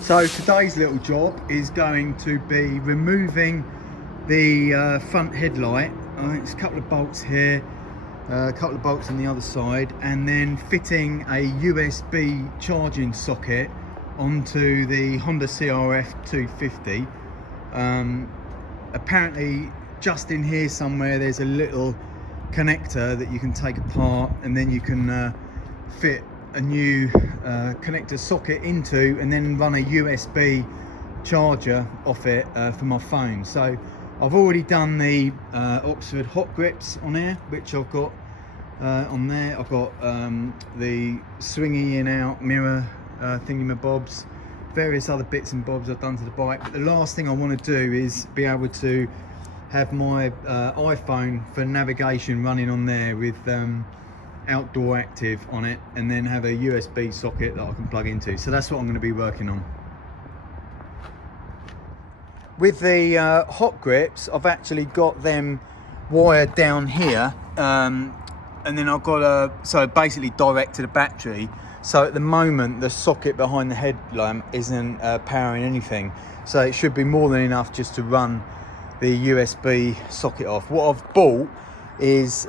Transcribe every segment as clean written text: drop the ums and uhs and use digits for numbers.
So today's little job is going to be removing the front headlight. There's a couple of bolts here, a couple of bolts on the other side, and then fitting a USB charging socket onto the Honda CRF250. Apparently just in here somewhere there's a little connector that you can take apart, and then you can fit a new connector socket into, and then run a USB charger off it for my phone. So I've already done the Oxford hot grips on here, which I've got on there. I've got the swingy in out mirror thingy-mabobs, various other bits and bobs I've done to the bike. But the last thing I want to do is be able to have my iPhone for navigation running on there with outdoor active on it, and then have a USB socket that I can plug into. So that's what I'm going to be working on. With the hot grips, I've actually got them wired down here, and then I've got so basically direct to the battery. So at the moment the socket behind the headlamp isn't powering anything, so it should be more than enough just to run the USB socket off. What I've bought is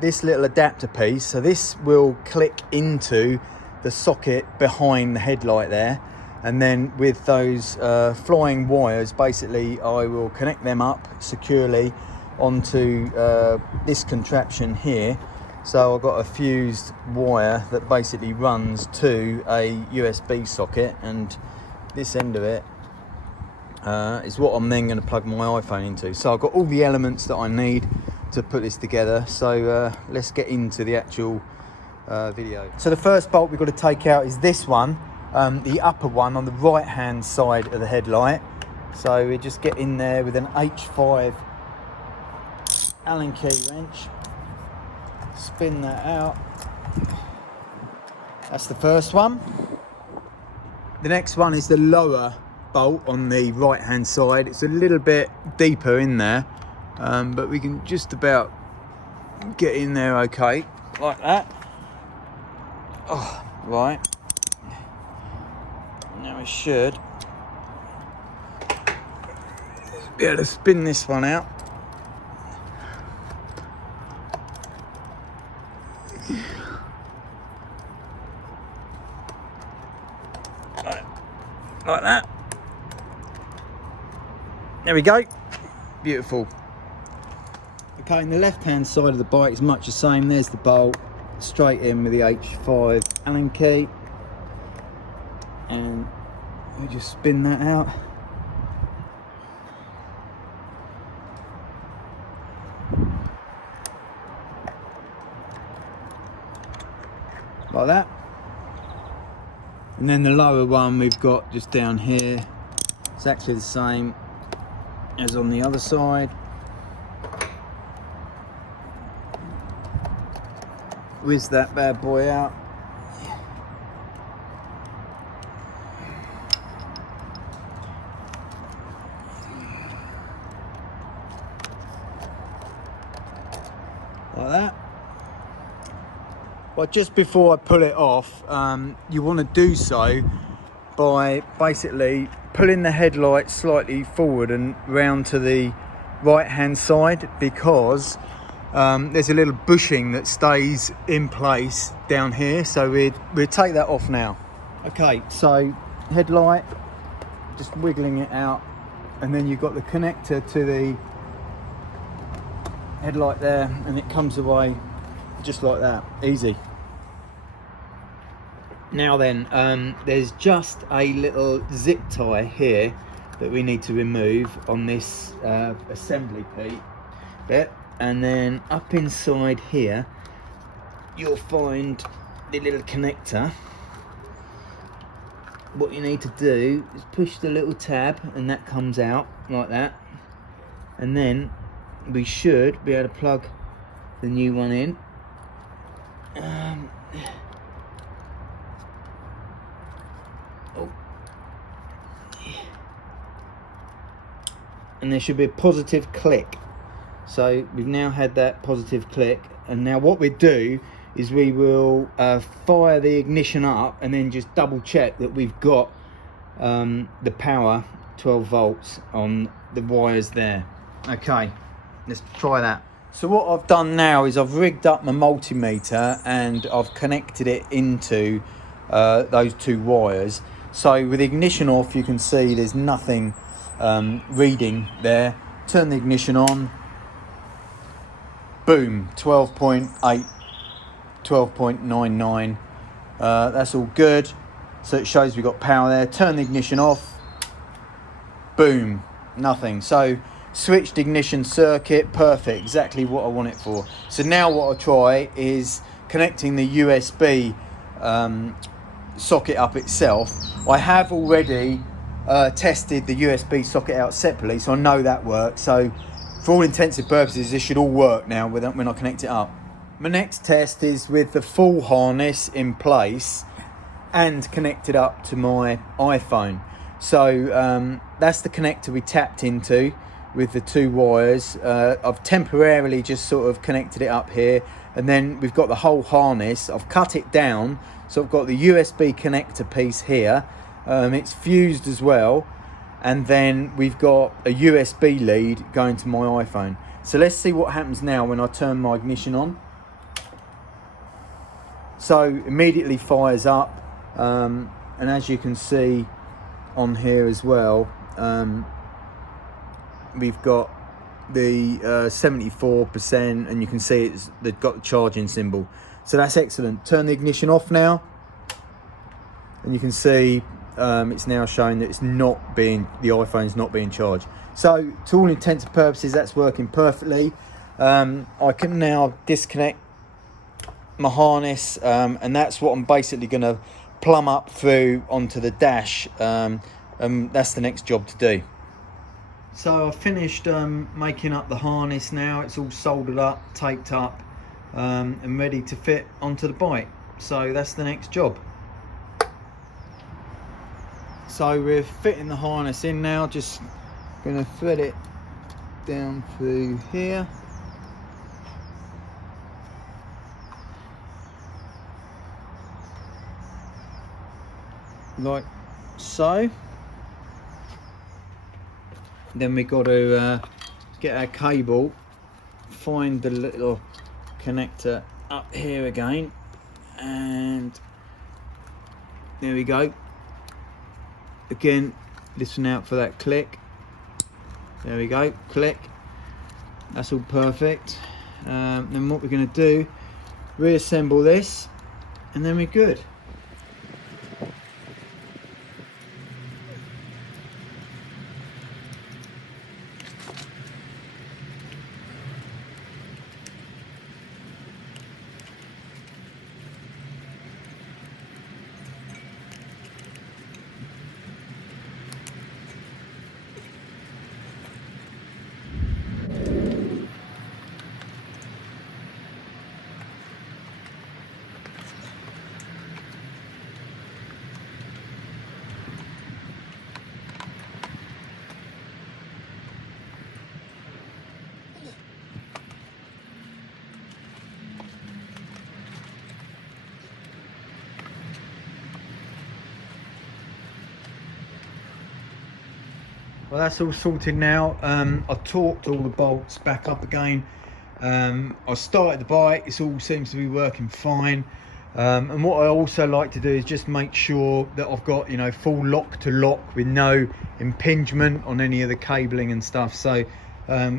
this little adapter piece. So this will click into the socket behind the headlight there, and then with those flying wires, basically I will connect them up securely onto this contraption here. So I've got a fused wire that basically runs to a USB socket, and this end of it is what I'm then going to plug my iPhone into. So I've got all the elements that I need to put this together. So let's get into the actual video. So the first bolt we've got to take out is this one, the upper one on the right hand side of the headlight. So we just get in there with an H5 Allen key wrench, spin that out. That's the first one. The next one is the lower bolt on the right hand side. It's a little bit deeper in there, but we can just about get in there okay, like that. Oh, right. Now I should be able to spin this one out. Like that. There we go. Beautiful. Okay, and the left hand side of the bike is much the same. There's the bolt, straight in with the H5 Allen key, and we just spin that out. Like that. And then the lower one we've got just down here. It's actually the same as on the other side. Whiz that bad boy out. Like that. But just before I pull it off, you want to do so by basically pulling the headlight slightly forward and round to the right hand side, because there's a little bushing that stays in place down here. So we'll take that off now. Okay, so headlight, just wiggling it out, and then you've got the connector to the headlight there, and it comes away just like that, easy. Now then, there's just a little zip tie here that we need to remove on this assembly bit, and then up inside here you'll find the little connector. What you need to do is push the little tab, and that comes out like that, and then we should be able to plug the new one in. And there should be a positive click. So we've now had that positive click, and now what we do is we will fire the ignition up and then just double check that we've got the power 12 volts on the wires there. Okay, let's try that. So what I've done now is I've rigged up my multimeter and I've connected it into those two wires. So with the ignition off, you can see there's nothing reading there. Turn the ignition on, boom, 12.8, 12.99. That's all good. So it shows we've got power there. Turn the ignition off, boom, nothing. So switched ignition circuit, perfect, exactly what I want it for. So now what I'll try is connecting the USB socket up itself. I have already tested the USB socket out separately, so I know that works. So for all intents and purposes, this should all work now when I connect it up. My next test is with the full harness in place and connected up to my iPhone. So that's the connector we tapped into with the two wires. I've temporarily just sort of connected it up here, and then we've got the whole harness. I've cut it down, so I've got the USB connector piece here. It's fused as well, and then we've got a USB lead going to my iPhone. So let's see what happens now when I turn my ignition on. So immediately fires up, and as you can see on here as well, we've got the 74%, and you can see they've got the charging symbol. So that's excellent. Turn the ignition off now, and you can see it's now showing that the iPhone's not being charged. So to all intents and purposes, that's working perfectly. I can now disconnect my harness, and that's what I'm basically going to plumb up through onto the dash, and that's the next job to do. So I've finished making up the harness now. It's all soldered up, taped up, and ready to fit onto the bike. So that's the next job. So we're fitting the harness in now. Just going to thread it down through here. Like so. Then we got to get our cable, find the little connector up here again, and there we go. Again, listen out for that click. There we go, click. That's all perfect. Then what we're going to do, reassemble this, and then we're good. Well, that's all sorted now. I torqued all the bolts back up again. I started the bike, it all seems to be working fine. And what I also like to do is just make sure that I've got, full lock to lock with no impingement on any of the cabling and stuff. So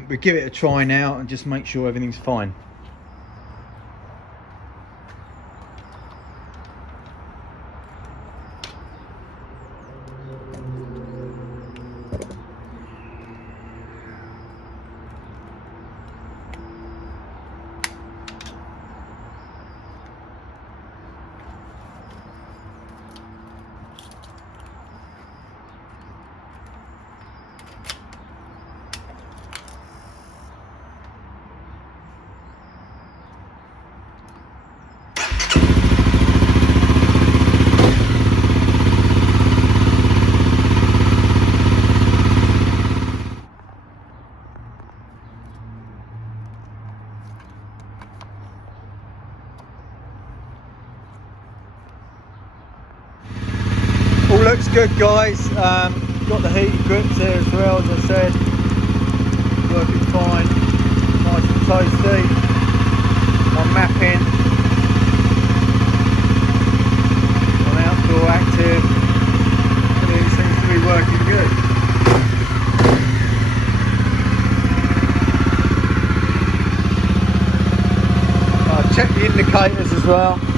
we give it a try now and just make sure everything's fine. good, guys. Got the heated grips here as well, as I said. Working fine, nice and toasty. I'm mapping, I'm outdoor active. Everything seems to be working good. I'll check the indicators as well.